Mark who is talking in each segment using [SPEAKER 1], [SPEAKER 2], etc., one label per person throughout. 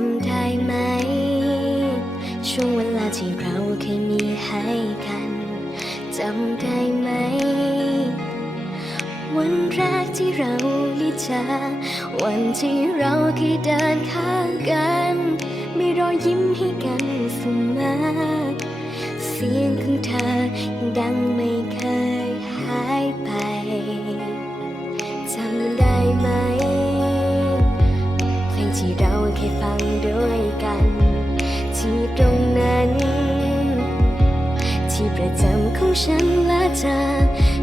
[SPEAKER 1] ำได้ไหม ช่วงเวลาที่เราเคยมีให้กันจำได้ไหม วันแรกที่เราได้เจอวันที่เราเคยเดินข้างกันไม่รอยิ้มให้กันเสมอเสียงของเธอยังดัง ของฉันและเธอ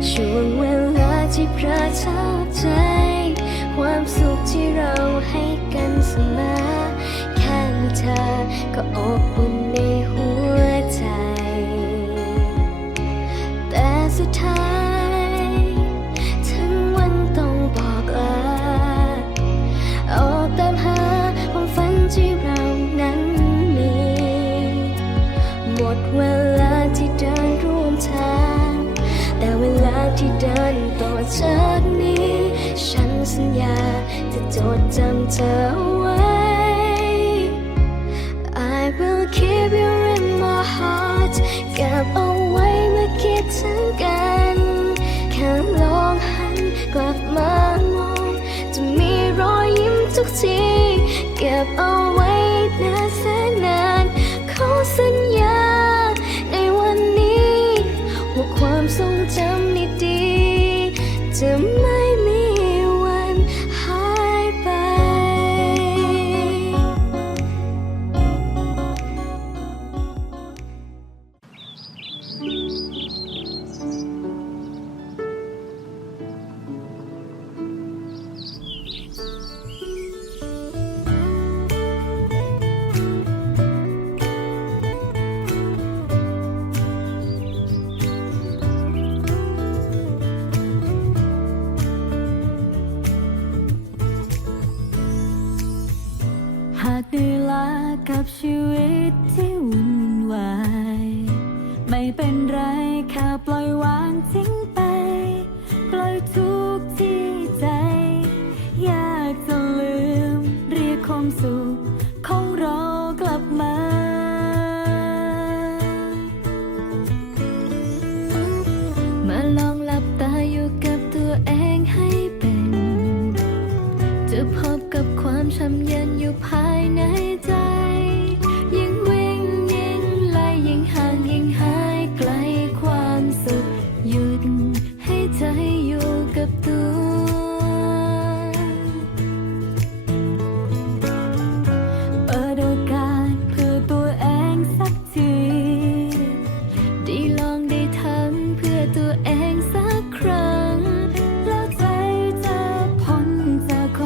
[SPEAKER 1] ช่วงเวลาที่ประทับใจ ความสุขที่เราให้กันเสมอแค่เธอก็อบอุ่นในหัวใจ แต่สุดท้ายถึงวันต้องบอกลาออกตามหาความฝันที่เรานั้นมีหมดเวลา ลาที่เดินต่อจากนี้ ฉันสัญญาจะจดจำเธอไว้ I will keep you in my heart เก็บเอาไว้เมื่อคิดถึงกัน แค่ลองหันกลับมามอง จะมีรอยยิ้มทุกที เก็บเอาไว้นา Some
[SPEAKER 2] กับชีวิตที่วุ่นวาย ไม่เป็นไรแค่ปล่อยวางทิ้งไป ปล่อยทุกที่ใจ อยากจะลืม เรียกความสุขของเรากลับมามาลองหลับตาอยู่กับตัวเองให้เป็น จะพบกับความช่ำเย็นอยู่ภายใน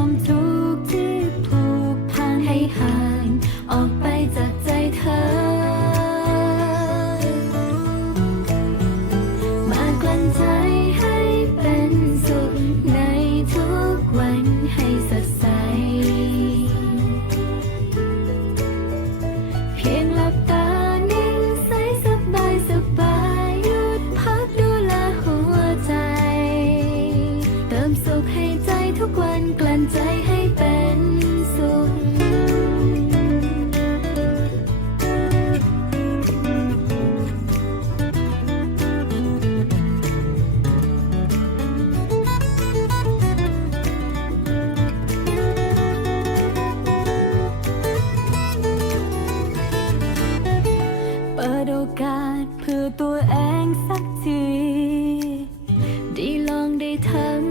[SPEAKER 2] come to อกาสเพื่อตัวเองสักที ได้ลองได้ทำ